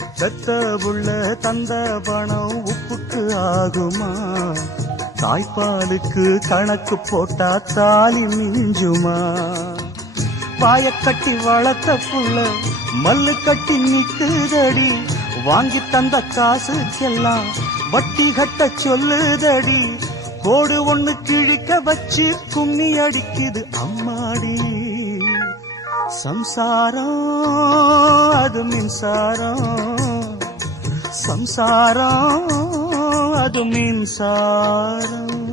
பெத்த புள்ள தந்த பணம் உப்புக்கு ஆகுமா? தாய்ப்பாலுக்கு கணக்கு போட்டா தாலி மிஞ்சுமா? பாயக்கட்டி வளர்த்த புள்ள மல்லு கட்டி நிக்குதடி, வாங்கி தந்த காசுக்கெல்லாம் வட்டி கட்ட சொல்லுதடி. கோடு ஒண்ணு கிழிக்க வச்சு கும்மி அடிக்குது அம்மாடி. சம்சாரம் அது மின்சாரம், சம்சாரம் அது மின்சாரம்.